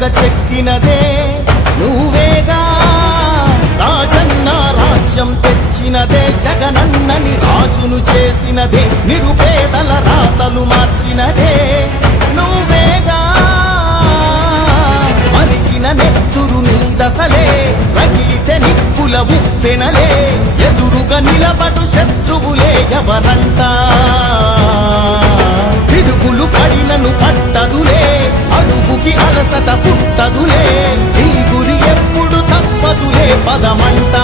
తెగ చెక్కినదే నువ్వేగా రాజన్న రాజ్యం తెచ్చినదే జగనన్నని రాజును చేసినదే నిరుపేదల రాతలు మార్చినదే నువ్వేగా మరిగిన నెత్తురు నీ దశలే రగిలితే నిప్పుల ఉప్పెనలే ఎదురుగా నిలబడు శత్రువులే ఎవరంట పిడుగులు పడినను పట్టదులే అడుగుకి అలసట పుట్టదులే ఈ గురి ఎప్పుడు తప్పదులే పదమంట